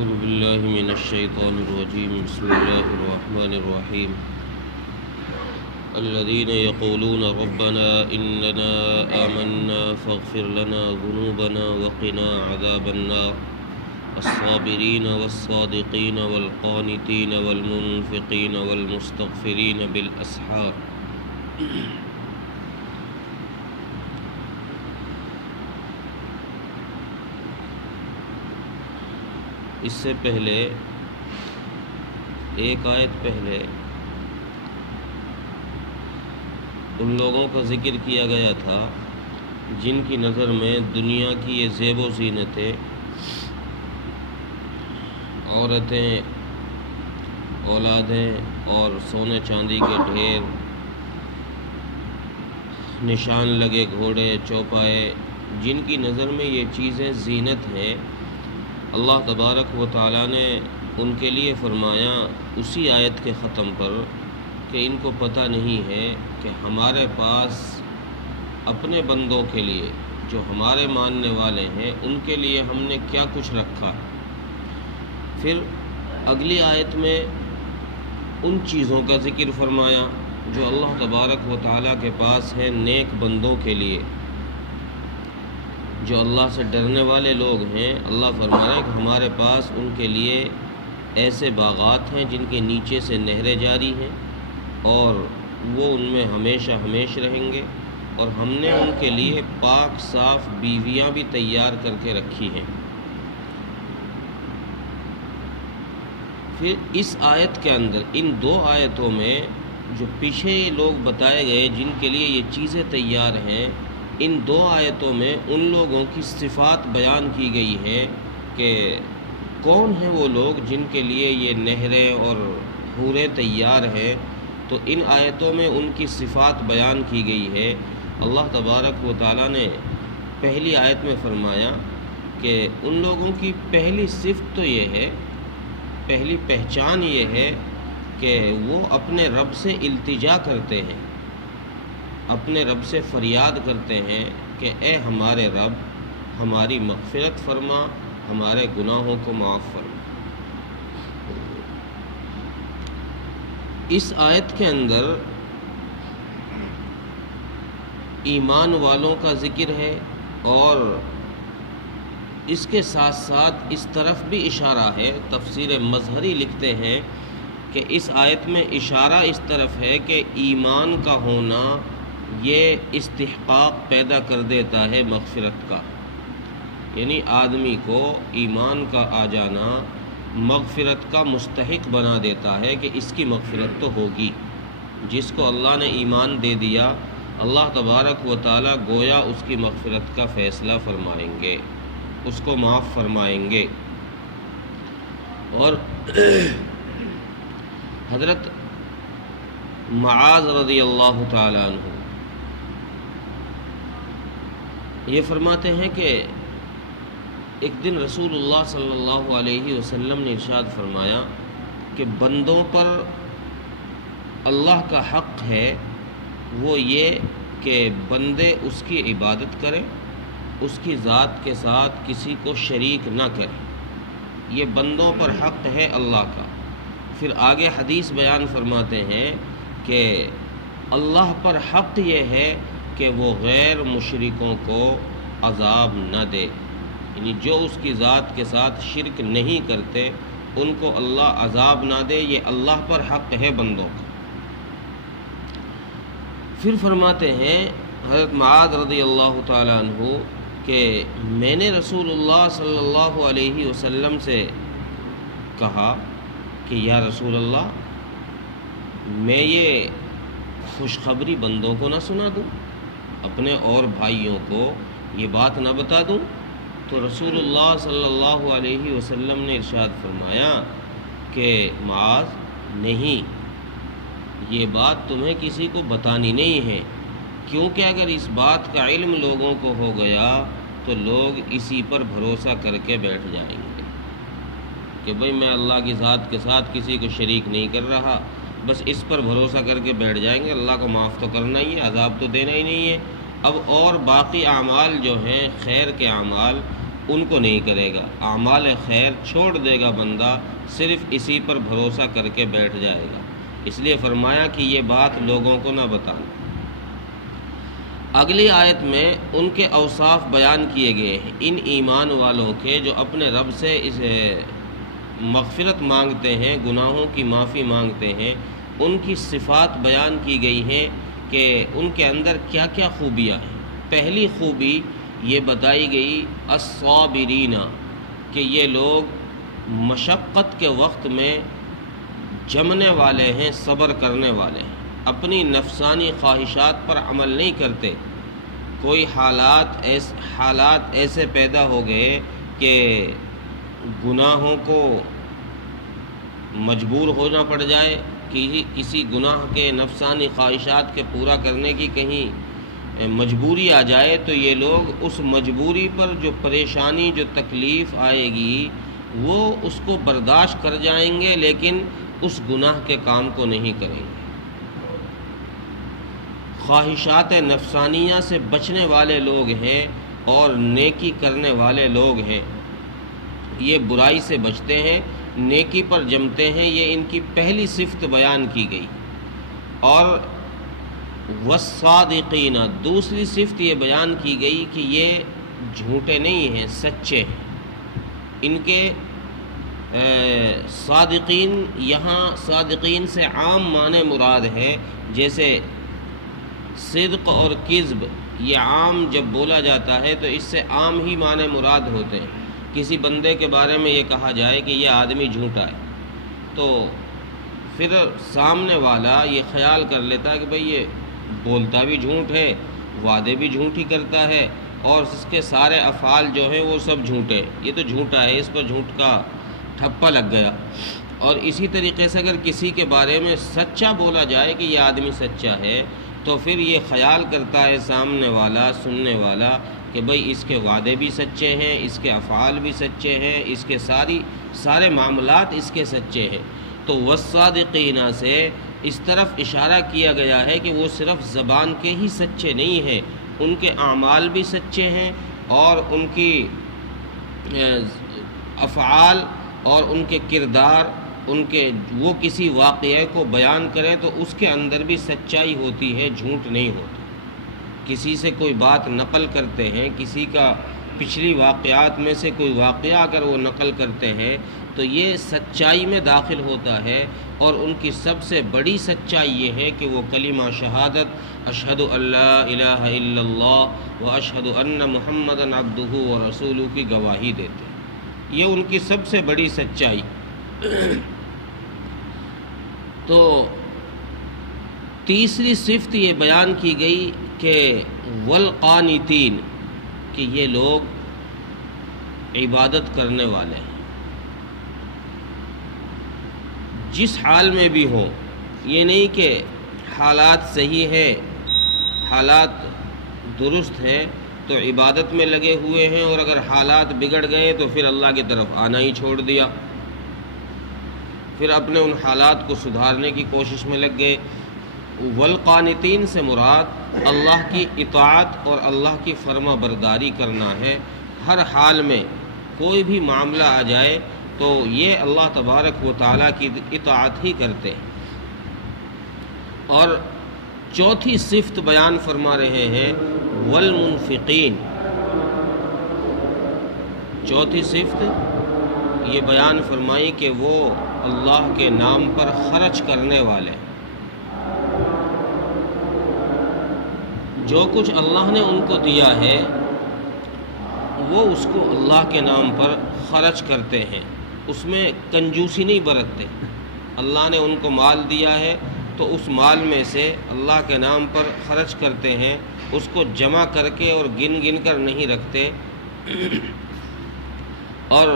أعوذ بالله من الشيطان الرجيم بسم الله الرحمن الرحيم الذين يقولون ربنا إننا آمنا فاغفر لنا ذنوبنا وقنا عذاب النار الصابرين والصادقين والقانتين والمنفقين والمستغفرين بالأسحار اس سے پہلے ایک آیت پہلے ان لوگوں کا ذکر کیا گیا تھا جن کی نظر میں دنیا کی یہ زیب و زینتیں، عورتیں، اولادیں اور سونے چاندی کے ڈھیر، نشان لگے گھوڑے، چوپائے، جن کی نظر میں یہ چیزیں زینت ہیں، اللہ تبارک و تعالیٰ نے ان کے لیے فرمایا اسی آیت کے ختم پر کہ ان کو پتہ نہیں ہے کہ ہمارے پاس اپنے بندوں کے لیے جو ہمارے ماننے والے ہیں ان کے لیے ہم نے کیا کچھ رکھا ہے۔ پھر اگلی آیت میں ان چیزوں کا ذکر فرمایا جو اللہ تبارک و تعالیٰ کے پاس ہے نیک بندوں کے لیے، جو اللہ سے ڈرنے والے لوگ ہیں۔ اللہ فرما رہا ہے کہ ہمارے پاس ان کے لیے ایسے باغات ہیں جن کے نیچے سے نہریں جاری ہیں اور وہ ان میں ہمیشہ ہمیش رہیں گے، اور ہم نے ان کے لیے پاک صاف بیویاں بھی تیار کر کے رکھی ہیں۔ پھر اس آیت کے اندر ان دو آیتوں میں جو پیچھے لوگ بتائے گئے جن کے لیے یہ چیزیں تیار ہیں، ان دو آیتوں میں ان لوگوں کی صفات بیان کی گئی ہے کہ کون ہیں وہ لوگ جن کے لیے یہ نہریں اور حوریں تیار ہیں۔ تو ان آیتوں میں ان کی صفات بیان کی گئی ہے۔ اللہ تبارک و تعالیٰ نے پہلی آیت میں فرمایا کہ ان لوگوں کی پہلی صفت تو یہ ہے، پہلی پہچان یہ ہے کہ وہ اپنے رب سے التجا کرتے ہیں، اپنے رب سے فریاد کرتے ہیں کہ اے ہمارے رب ہماری مغفرت فرما، ہمارے گناہوں کو معاف فرما۔ اس آیت کے اندر ایمان والوں کا ذکر ہے اور اس کے ساتھ ساتھ اس طرف بھی اشارہ ہے۔ تفسیر مظہری لکھتے ہیں کہ اس آیت میں اشارہ اس طرف ہے کہ ایمان کا ہونا یہ استحقاق پیدا کر دیتا ہے مغفرت کا، یعنی آدمی کو ایمان کا آ جانا مغفرت کا مستحق بنا دیتا ہے کہ اس کی مغفرت تو ہوگی۔ جس کو اللہ نے ایمان دے دیا، اللہ تبارک و تعالیٰ گویا اس کی مغفرت کا فیصلہ فرمائیں گے، اس کو معاف فرمائیں گے۔ اور حضرت معاذ رضی اللہ تعالیٰ عنہ یہ فرماتے ہیں کہ ایک دن رسول اللہ صلی اللہ علیہ وسلم نے ارشاد فرمایا کہ بندوں پر اللہ کا حق ہے وہ یہ کہ بندے اس کی عبادت کریں، اس کی ذات کے ساتھ کسی کو شریک نہ کریں، یہ بندوں پر حق ہے اللہ کا۔ پھر آگے حدیث بیان فرماتے ہیں کہ اللہ پر حق یہ ہے کہ وہ غیر مشرکوں کو عذاب نہ دے، یعنی جو اس کی ذات کے ساتھ شرک نہیں کرتے ان کو اللہ عذاب نہ دے، یہ اللہ پر حق ہے بندوں کا۔ پھر فرماتے ہیں حضرت معاذ رضی اللہ تعالیٰ عنہ کہ میں نے رسول اللہ صلی اللہ علیہ وسلم سے کہا کہ یا رسول اللہ میں یہ خوشخبری بندوں کو نہ سنا دوں، اپنے اور بھائیوں کو یہ بات نہ بتا دوں؟ تو رسول اللہ صلی اللہ علیہ وسلم نے ارشاد فرمایا کہ معاذ نہیں، یہ بات تمہیں کسی کو بتانی نہیں ہے، کیونکہ اگر اس بات کا علم لوگوں کو ہو گیا تو لوگ اسی پر بھروسہ کر کے بیٹھ جائیں گے کہ بھئی میں اللہ کی ذات کے ساتھ کسی کو شریک نہیں کر رہا، بس اس پر بھروسہ کر کے بیٹھ جائیں گے، اللہ کو معاف تو کرنا ہی ہے، عذاب تو دینا ہی نہیں ہے۔ اب اور باقی اعمال جو ہیں خیر کے اعمال ان کو نہیں کرے گا۔ اعمال خیر چھوڑ دے گا بندہ، صرف اسی پر بھروسہ کر کے بیٹھ جائے گا۔ اس لیے فرمایا کہ یہ بات لوگوں کو نہ بتانا۔ اگلی آیت میں ان کے اوصاف بیان کیے گئے ہیں، ان ایمان والوں کے جو اپنے رب سے مغفرت مانگتے ہیں، گناہوں کی معافی مانگتے ہیں، ان کی صفات بیان کی گئی ہیں کہ ان کے اندر کیا کیا خوبیاں ہیں۔ پہلی خوبی یہ بتائی گئی الصابرین، کہ یہ لوگ مشقت کے وقت میں جمنے والے ہیں، صبر کرنے والے ہیں، اپنی نفسانی خواہشات پر عمل نہیں کرتے۔ کوئی حالات ایسے پیدا ہو گئے کہ گناہوں کو مجبور ہونا پڑ جائے، کسی گناہ کے نفسانی خواہشات کے پورا کرنے کی کہیں مجبوری آ جائے، تو یہ لوگ اس مجبوری پر جو پریشانی، جو تکلیف آئے گی، وہ اس کو برداشت کر جائیں گے، لیکن اس گناہ کے کام کو نہیں کریں گے۔ خواہشات نفسانیہ سے بچنے والے لوگ ہیں اور نیکی کرنے والے لوگ ہیں، یہ برائی سے بچتے ہیں، نیکی پر جمتے ہیں، یہ ان کی پہلی صفت بیان کی گئی۔ اور والصادقین، دوسری صفت یہ بیان کی گئی کہ یہ جھوٹے نہیں ہیں، سچے ہیں۔ ان کے صادقین، یہاں صادقین سے عام معنی مراد ہے، جیسے صدق اور کذب، یہ عام جب بولا جاتا ہے تو اس سے عام ہی معنی مراد ہوتے ہیں۔ کسی بندے کے بارے میں یہ کہا جائے کہ یہ آدمی جھوٹا ہے، تو پھر سامنے والا یہ خیال کر لیتا ہے کہ بھئی یہ بولتا بھی جھوٹ ہے، وعدے بھی جھوٹ ہی کرتا ہے، اور اس کے سارے افعال جو ہیں وہ سب جھوٹے، یہ تو جھوٹا ہے، اس پر جھوٹ کا ٹھپا لگ گیا۔ اور اسی طریقے سے اگر کسی کے بارے میں سچا بولا جائے کہ یہ آدمی سچا ہے، تو پھر یہ خیال کرتا ہے سامنے والا، سننے والا، کہ بھئی اس کے وعدے بھی سچے ہیں، اس کے افعال بھی سچے ہیں، اس کے سارے معاملات اس کے سچے ہیں۔ تو والصادقین سے اس طرف اشارہ کیا گیا ہے کہ وہ صرف زبان کے ہی سچے نہیں ہیں، ان کے اعمال بھی سچے ہیں، اور ان کی افعال اور ان کے کردار، وہ کسی واقعے کو بیان کریں تو اس کے اندر بھی سچائی ہوتی ہے، جھوٹ نہیں ہوتا۔ کسی سے کوئی بات نقل کرتے ہیں، کسی کا پچھلی واقعات میں سے کوئی واقعہ اگر وہ نقل کرتے ہیں تو یہ سچائی میں داخل ہوتا ہے، اور ان کی سب سے بڑی سچائی یہ ہے کہ وہ کلمہ شہادت اشہد ان لا الہ الا اللہ و اشہد ان محمدا عبدہ و رسولہ کی گواہی دیتے ہیں۔ یہ ان کی سب سے بڑی سچائی۔ تو تیسری صفت یہ بیان کی گئی کہ والقانتین، کہ یہ لوگ عبادت کرنے والے ہیں، جس حال میں بھی ہوں۔ یہ نہیں کہ حالات صحیح ہے، حالات درست ہے تو عبادت میں لگے ہوئے ہیں، اور اگر حالات بگڑ گئے تو پھر اللہ کی طرف آنا ہی چھوڑ دیا، پھر اپنے ان حالات کو سدھارنے کی کوشش میں لگ گئے۔ والقانتین سے مراد اللہ کی اطاعت اور اللہ کی فرما برداری کرنا ہے۔ ہر حال میں کوئی بھی معاملہ آ جائے تو یہ اللہ تبارک و تعالیٰ کی اطاعت ہی کرتے ہیں۔ اور چوتھی صفت بیان فرما رہے ہیں والمنفقین، چوتھی صفت یہ بیان فرمائی کہ وہ اللہ کے نام پر خرچ کرنے والے، جو کچھ اللہ نے ان کو دیا ہے وہ اس کو اللہ کے نام پر خرچ کرتے ہیں، اس میں کنجوسی نہیں برتتے۔ اللہ نے ان کو مال دیا ہے تو اس مال میں سے اللہ کے نام پر خرچ کرتے ہیں، اس کو جمع کر کے اور گن گن کر نہیں رکھتے۔ اور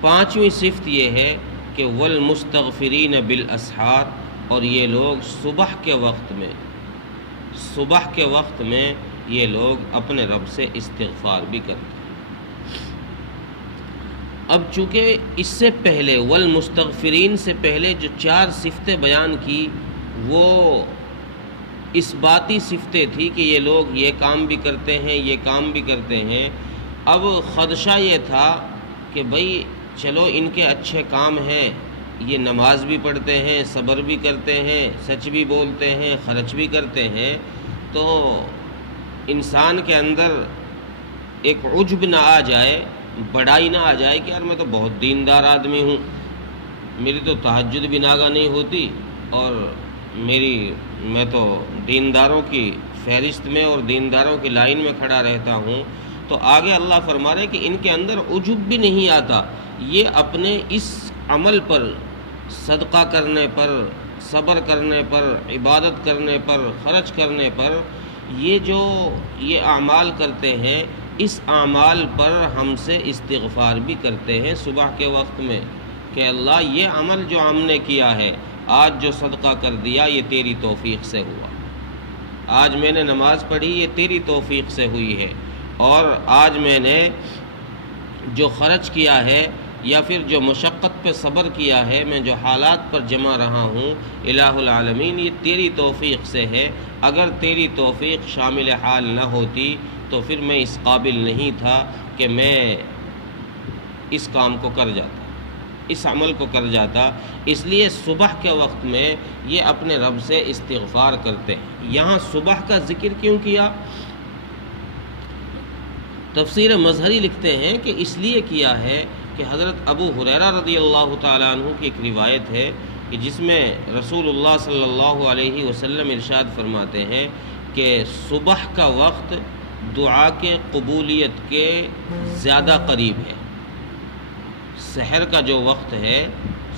پانچویں صفت یہ ہے کہ والمستغفرین بالاسحار، اور یہ لوگ صبح کے وقت میں یہ لوگ اپنے رب سے استغفار بھی کرتے ہیں۔ اب چونکہ اس سے پہلے والمستغفرین سے پہلے جو چار صفتیں بیان کی وہ اثباتی صفتیں تھی کہ یہ لوگ یہ کام بھی کرتے ہیں، یہ کام بھی کرتے ہیں۔ اب خدشہ یہ تھا کہ بھئی چلو ان کے اچھے کام ہیں، یہ نماز بھی پڑھتے ہیں، صبر بھی کرتے ہیں، سچ بھی بولتے ہیں، خرچ بھی کرتے ہیں، تو انسان کے اندر ایک عجب نہ آ جائے، بڑائی نہ آ جائے کہ یار میں تو بہت دیندار آدمی ہوں، میری تو تہجد بھی ناگہ نہیں ہوتی، اور میں تو دینداروں کی فہرست میں اور دینداروں کی لائن میں کھڑا رہتا ہوں۔ تو آگے اللہ فرما رہے کہ ان کے اندر عجب بھی نہیں آتا، یہ اپنے اس عمل پر، صدقہ کرنے پر، صبر کرنے پر، عبادت کرنے پر، خرچ کرنے پر، یہ اعمال کرتے ہیں، اس اعمال پر ہم سے استغفار بھی کرتے ہیں صبح کے وقت میں کہ اللہ یہ عمل جو ہم نے کیا ہے، آج جو صدقہ کر دیا یہ تیری توفیق سے ہوا، آج میں نے نماز پڑھی یہ تیری توفیق سے ہوئی ہے، اور آج میں نے جو خرچ کیا ہے یا پھر جو مشقت پہ صبر کیا ہے، میں جو حالات پر جمع رہا ہوں الہ العالمین، یہ تیری توفیق سے ہے، اگر تیری توفیق شامل حال نہ ہوتی تو پھر میں اس قابل نہیں تھا کہ میں اس کام کو کر جاتا، اس عمل کو کر جاتا۔ اس لیے صبح کے وقت میں یہ اپنے رب سے استغفار کرتے ہیں۔ یہاں صبح کا ذکر کیوں کیا؟ تفسیر مظہری لکھتے ہیں کہ اس لیے کیا ہے کہ حضرت ابو ہریرہ رضی اللہ تعالیٰ عنہ کی ایک روایت ہے کہ جس میں رسول اللہ صلی اللہ علیہ وسلم ارشاد فرماتے ہیں کہ صبح کا وقت دعا کے قبولیت کے زیادہ قریب ہے۔ سحر کا جو وقت ہے،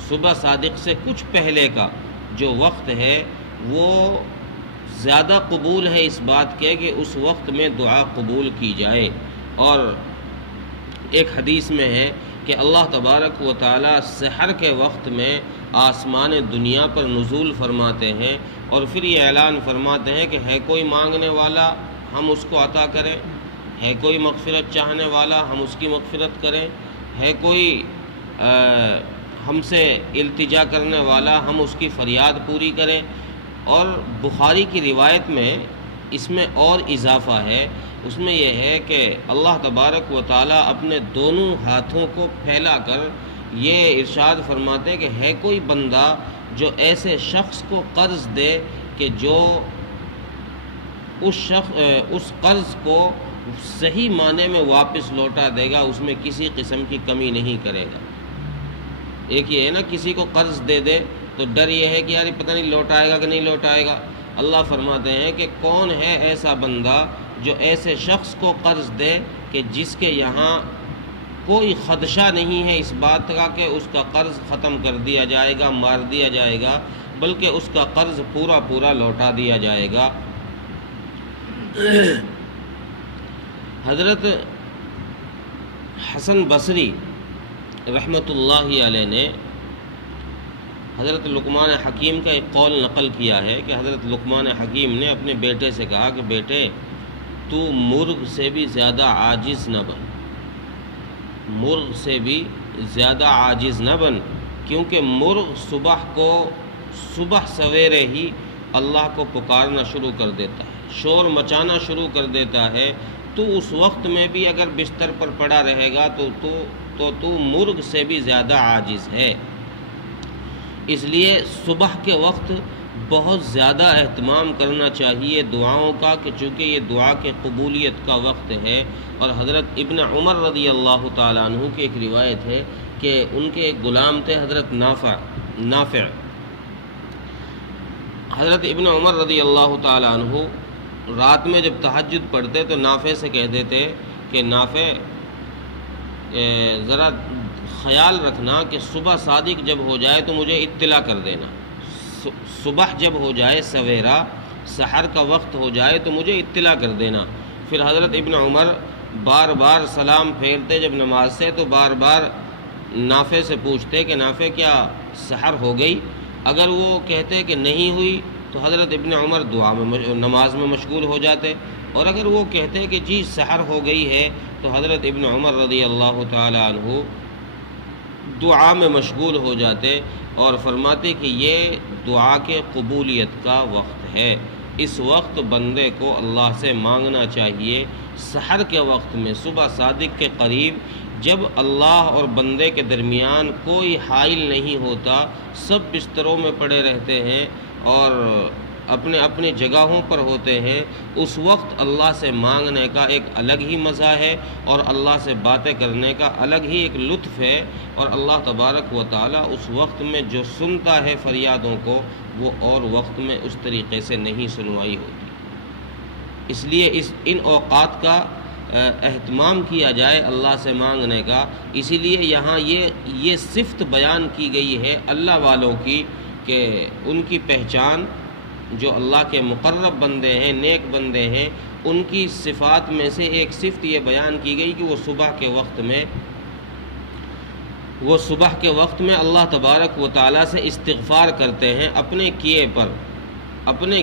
صبح صادق سے کچھ پہلے کا جو وقت ہے، وہ زیادہ قبول ہے اس بات کے کہ اس وقت میں دعا قبول کی جائے۔ اور ایک حدیث میں ہے کہ اللہ تبارک و تعالی سحر کے وقت میں آسمان دنیا پر نزول فرماتے ہیں، اور پھر یہ اعلان فرماتے ہیں کہ ہے کوئی مانگنے والا ہم اس کو عطا کریں، ہے کوئی مغفرت چاہنے والا ہم اس کی مغفرت کریں، ہے کوئی ہم سے التجا کرنے والا ہم اس کی فریاد پوری کریں۔ اور بخاری کی روایت میں اس میں اور اضافہ ہے، اس میں یہ ہے کہ اللہ تبارک و تعالیٰ اپنے دونوں ہاتھوں کو پھیلا کر یہ ارشاد فرماتے ہیں کہ ہے کوئی بندہ جو ایسے شخص کو قرض دے کہ جو اس قرض کو صحیح معنی میں واپس لوٹا دے گا، اس میں کسی قسم کی کمی نہیں کرے گا۔ ایک یہ ہے نا کسی کو قرض دے دے تو ڈر یہ ہے کہ یار پتہ نہیں لوٹائے گا کہ نہیں لوٹائے گا۔ اللہ فرماتے ہیں کہ کون ہے ایسا بندہ جو ایسے شخص کو قرض دے کہ جس کے یہاں کوئی خدشہ نہیں ہے اس بات کا کہ اس کا قرض ختم کر دیا جائے گا، مار دیا جائے گا، بلکہ اس کا قرض پورا پورا لوٹا دیا جائے گا۔ حضرت حسن بصری رحمۃ اللہ علیہ نے حضرت لقمان حکیم کا ایک قول نقل کیا ہے کہ حضرت لقمان حکیم نے اپنے بیٹے سے کہا کہ بیٹے تو مرغ سے بھی زیادہ عاجز نہ بن، مرغ سے بھی زیادہ عاجز نہ بن، کیونکہ مرغ صبح سویرے ہی اللہ کو پکارنا شروع کر دیتا ہے، شور مچانا شروع کر دیتا ہے۔ تو اس وقت میں بھی اگر بستر پر پڑا رہے گا تو مرغ سے بھی زیادہ عاجز ہے۔ اس لیے صبح کے وقت بہت زیادہ اہتمام کرنا چاہیے دعاؤں کا، کہ چونکہ یہ دعا کے قبولیت کا وقت ہے۔ اور حضرت ابن عمر رضی اللہ تعالیٰ عنہ کی ایک روایت ہے کہ ان کے ایک غلام تھے حضرت نافع۔ حضرت ابن عمر رضی اللہ تعالیٰ عنہ رات میں جب تہجد پڑھتے تو نافع سے کہہ دیتے کہ نافع ذرا خیال رکھنا کہ صبح صادق جب ہو جائے تو مجھے اطلاع کر دینا، صبح جب ہو جائے سویرا سحر کا وقت ہو جائے تو مجھے اطلاع کر دینا۔ پھر حضرت ابن عمر بار بار سلام پھیرتے جب نماز سے تو بار بار نافع سے پوچھتے کہ نافع کیا سحر ہو گئی؟ اگر وہ کہتے کہ نہیں ہوئی تو حضرت ابن عمر نماز میں مشغول ہو جاتے، اور اگر وہ کہتے کہ جی سحر ہو گئی ہے تو حضرت ابن عمر رضی اللہ تعالیٰ عنہ دعا میں مشغول ہو جاتے اور فرماتے کہ یہ دعا کے قبولیت کا وقت ہے، اس وقت بندے کو اللہ سے مانگنا چاہیے، سحر کے وقت میں، صبح صادق کے قریب، جب اللہ اور بندے کے درمیان کوئی حائل نہیں ہوتا، سب بستروں میں پڑے رہتے ہیں اور اپنے اپنے جگہوں پر ہوتے ہیں، اس وقت اللہ سے مانگنے کا ایک الگ ہی مزہ ہے اور اللہ سے باتیں کرنے کا الگ ہی ایک لطف ہے، اور اللہ تبارک و تعالیٰ اس وقت میں جو سنتا ہے فریادوں کو، وہ اور وقت میں اس طریقے سے نہیں سنوائی ہوتی۔ اس لیے ان اوقات کا اہتمام کیا جائے اللہ سے مانگنے کا۔ اسی لیے یہاں یہ صفت بیان کی گئی ہے اللہ والوں کی، کہ ان کی پہچان، جو اللہ کے مقرب بندے ہیں، نیک بندے ہیں، ان کی صفات میں سے ایک صفت یہ بیان کی گئی کہ وہ صبح کے وقت میں اللہ تبارک و تعالیٰ سے استغفار کرتے ہیں، اپنے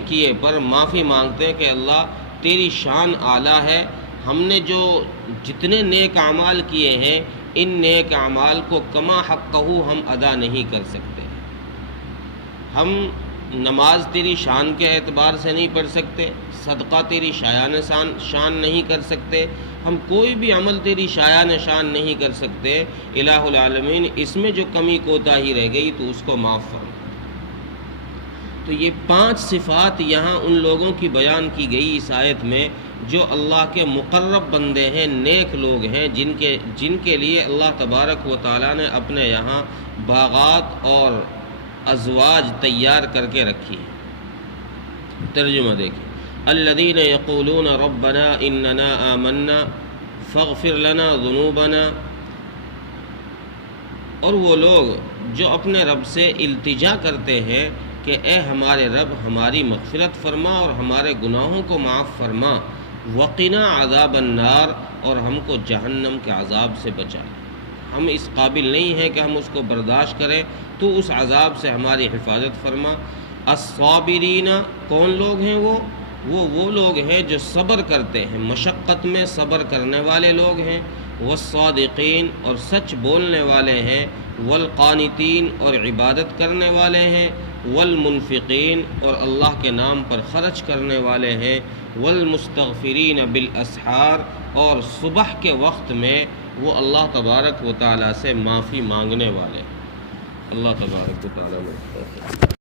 کیے پر معافی مانگتے ہیں کہ اللہ تیری شان اعلیٰ ہے، ہم نے جو جتنے نیک اعمال کیے ہیں، ان نیک اعمال کو کما حقہ ہم ادا نہیں کر سکتے۔ ہم نماز تیری شان کے اعتبار سے نہیں پڑھ سکتے، صدقہ تیری شان نہیں کر سکتے، ہم کوئی بھی عمل تیری شایان شان نہیں کر سکتے، الہ العالمین اس میں جو کمی کوتاہی رہ گئی تو اس کو معاف فرما۔ تو یہ 5 صفات یہاں ان لوگوں کی بیان کی گئی اس آیت میں جو اللہ کے مقرب بندے ہیں، نیک لوگ ہیں، جن کے لیے اللہ تبارک و تعالیٰ نے اپنے یہاں باغات اور ازواج تیار کر کے رکھی ہے۔ ترجمہ دیکھیں، الذین یقولون ربنا اننا آمنا فاغفر لنا ذنوبنا، اور وہ لوگ جو اپنے رب سے التجا کرتے ہیں کہ اے ہمارے رب ہماری مغفرت فرما اور ہمارے گناہوں کو معاف فرما، وقنا عذاب النار، اور ہم کو جہنم کے عذاب سے بچا۔ ہم اس قابل نہیں ہیں کہ ہم اس کو برداشت کریں، تو اس عذاب سے ہماری حفاظت فرما۔ الصابرین، کون لوگ ہیں وہ لوگ ہیں جو صبر کرتے ہیں، مشقت میں صبر کرنے والے لوگ ہیں۔ والصادقین، اور سچ بولنے والے ہیں۔ والقانتین، اور عبادت کرنے والے ہیں۔ والمنفقین، اور اللہ کے نام پر خرچ کرنے والے ہیں۔ والمستغفرین بالاسحار، اور صبح کے وقت میں وہ اللہ تبارک و تعالیٰ سے معافی مانگنے والے۔ اللہ تبارک و تعالیٰ